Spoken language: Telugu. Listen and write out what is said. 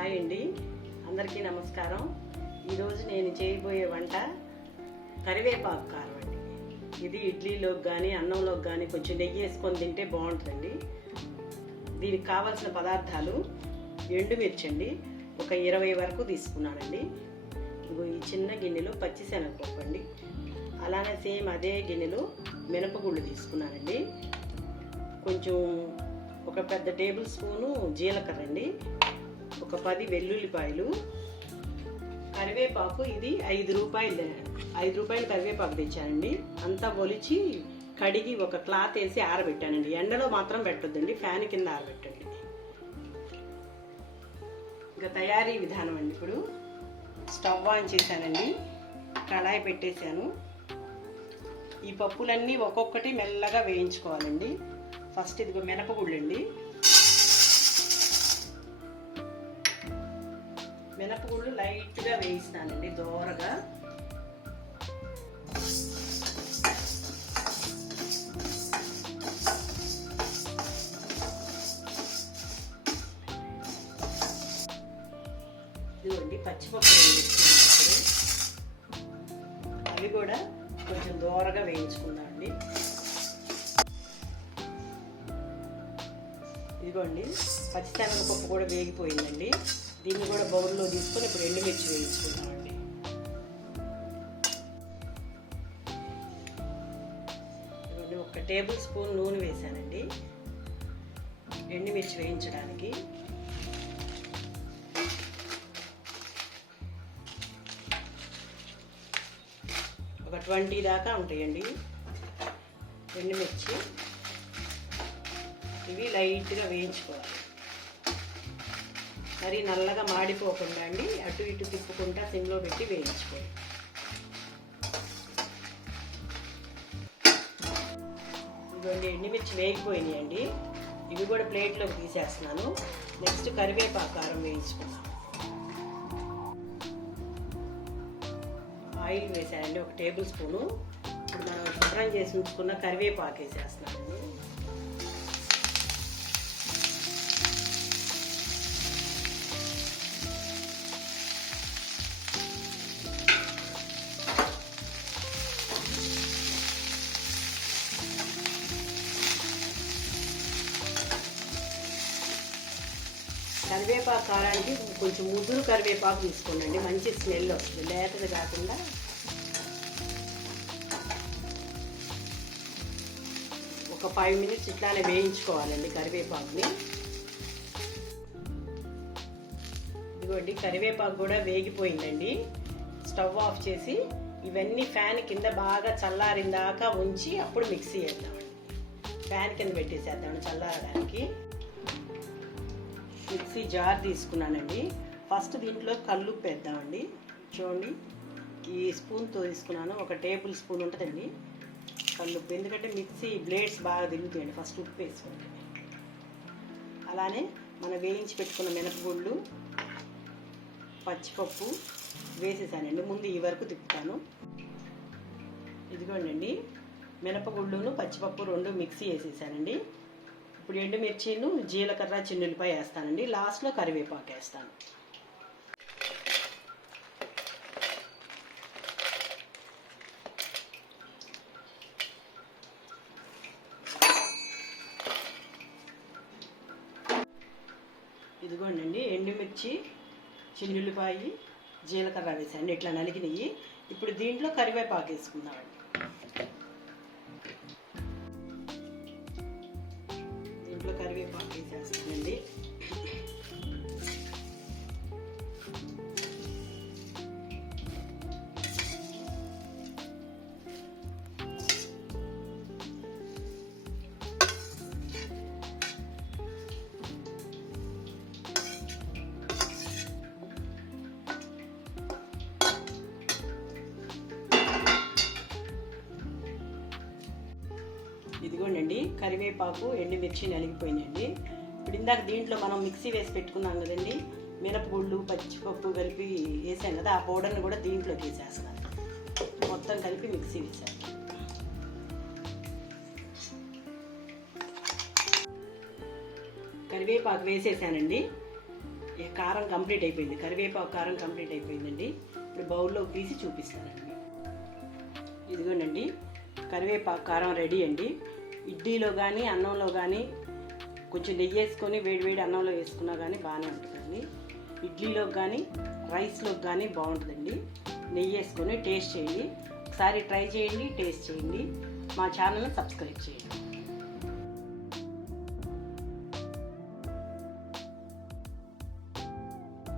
హాయ్ అండి. అందరికీ నమస్కారం. ఈరోజు నేను చేయబోయే వంట కరివేపాకు కారం అండి. ఇది ఇడ్లీలోకి కానీ అన్నంలోకి కానీ కొంచెం నెయ్యి వేసుకొని తింటే బాగుంటుందండి. దీనికి కావాల్సిన పదార్థాలు ఎండుమిర్చి అండి. ఒక ఇరవై వరకు తీసుకున్నానండి. ఈ చిన్న గిన్నెలో పచ్చిశనగపప్పు అండి. అలానే సేమ్ అదే గిన్నెలో మినపగుళ్ళు తీసుకున్నానండి. కొంచెం ఒక పెద్ద టేబుల్ స్పూను జీలకర్ర అండి. ఒక పది వెల్లుల్లిపాయలు. కరివేపాకు ఇది ఐదు రూపాయలు. ఐదు రూపాయలు కరివేపాకు తెచ్చానండి. అంతా ఒలిచి కడిగి ఒక క్లాత్ వేసి ఆరబెట్టానండి. ఎండలో మాత్రం పెట్టొద్దండి. ఫ్యాన్ కింద ఆరబెట్టండి. ఇంకా తయారీ విధానం అండి ఇప్పుడు. స్టవ్ ఆన్ చేశానండి. కళాయి పెట్టేశాను. ఈ పప్పులన్నీ ఒక్కొక్కటి మెల్లగా వేయించుకోవాలండి. ఫస్ట్ ఇదిగో మినపగుళ్ళు అండి మినపగుళ్ళు లైట్గా వేయిస్తానండి దోరగా. ఇదిగోండి పచ్చిపప్పు వేయిస్తున్నాను అవి కూడా కొంచెం దోరగా వేయించుకుందాం అండి ఇదిగోండి పచ్చిశనగపప్పు కూడా వేగిపోయిందండి. దీన్ని కూడా బౌల్లో తీసుకొని ఇప్పుడు ఎండుమిర్చి వేయించుకుందామండి. ఇదిగోండి ఒక టేబుల్ స్పూన్ నూనె వేసానండి ఎండుమిర్చి వేయించడానికి. ఒక ట్వంటీ దాకా ఉంటాయండి ఎండుమిర్చి. ఇవి లైట్గా వేయించుకోవాలి. మరి నల్లగా మాడిపోకుండా అండి అటు ఇటు తిప్పుకుంటా సిమ్లో పెట్టి వేయించుకోండి ఇదిగోండి ఎండుమిర్చి వేగిపోయినాయండి. ఇవి కూడా ప్లేట్లోకి తీసేస్తున్నాను. నెక్స్ట్ కరివేపాకు కారం వేయించుకున్నాను ఆయిల్ వేసానండి ఒక టేబుల్ స్పూను. ఇప్పుడు మనం శుభ్రం చేసి ఉంచుకున్న కరివేపాకు వేసేస్తున్నాను కరివేపాకు కారానికి కొంచెం ముదురు కరివేపాకు తీసుకోండి. మంచి స్మెల్ వస్తుంది. లేతది కాకుండా. ఒక ఫైవ్ మినిట్స్ ఇట్లానే వేయించుకోవాలండి కరివేపాకుని. ఇదిగోండి కరివేపాకు కూడా వేగిపోయిందండి. స్టవ్ ఆఫ్ చేసి ఇవన్నీ ఫ్యాన్ కింద బాగా చల్లారిందాక ఉంచి అప్పుడు మిక్సీ చేద్దామండి ఫ్యాన్ కింద పెట్టేసేద్దాం చల్లారడానికి. మిక్సీ జార్ తీసుకున్నానండి. ఫస్ట్ దీంట్లో కళ్ళు వేద్దామండి చూడండి ఈ స్పూన్తో తీసుకున్నాను. ఒక టేబుల్ స్పూన్ ఉంటుందండి. కల్లుప్పు ఎందుకంటే మిక్సీ బ్లేడ్స్ బాగా తిరుగుతాయండి. ఫస్ట్ ఉప్పు వేసుకోండి అలానే మనం వేయించి పెట్టుకున్న మినపగుళ్ళు పచ్చిపప్పు వేసేసానండి. ముందు ఈ వరకు తిప్పుతాను. ఇదిగోండి మినపగుళ్ళును పచ్చిపప్పు రెండు మిక్సీ వేసేసానండి. ఇప్పుడు ఎండుమిర్చిను జీలకర్ర చిన్నులపై వేస్తానండి. లాస్ట్లో కరివేపాకు వేస్తాను. ఇదిగోండి ఎండుమిర్చి చిన్నులపాయి జీలకర్ర వేసాను. ఇట్లా నలిగినవి ఇప్పుడు దీంట్లో కరివేపాకు వేసుకుందామండి. ఇదిగోండి కరివేపాకు ఎండుమిర్చి నలిగిపోయినాయండి. ఇప్పుడు ఇందాక దీంట్లో మనం మిక్సీ వేసి పెట్టుకున్నాం కదండి మినపగుళ్ళు పచ్చిపప్పు కలిపి వేసాం కదా ఆ పౌడర్ని కూడా దీంట్లోకి వేసేస్తాను. మొత్తం కలిపి మిక్సీ వేసాను కరివేపాకు వేసేసానండి. కారం కంప్లీట్ అయిపోయింది కరివేపాకు కారం కంప్లీట్ అయిపోయిందండి. ఇప్పుడు బౌల్లో తీసి చూపిస్తానండి. ఇదిగోనండి కరివేపాకు కారం రెడీ అండి. ఇడ్లీలో కానీ అన్నంలో కానీ కొంచెం నెయ్యి వేసుకొని వేడి వేడి అన్నంలో వేసుకున్నా కానీ బాగానే ఉంటుందండి. ఇడ్లీలోకి కానీ రైస్లోకి కానీ బాగుంటుందండి. నెయ్యి వేసుకొని టేస్ట్ చేయండి. ఒకసారి ట్రై చేయండి టేస్ట్ చేయండి. మా ఛానల్ని సబ్స్క్రైబ్ చేయండి.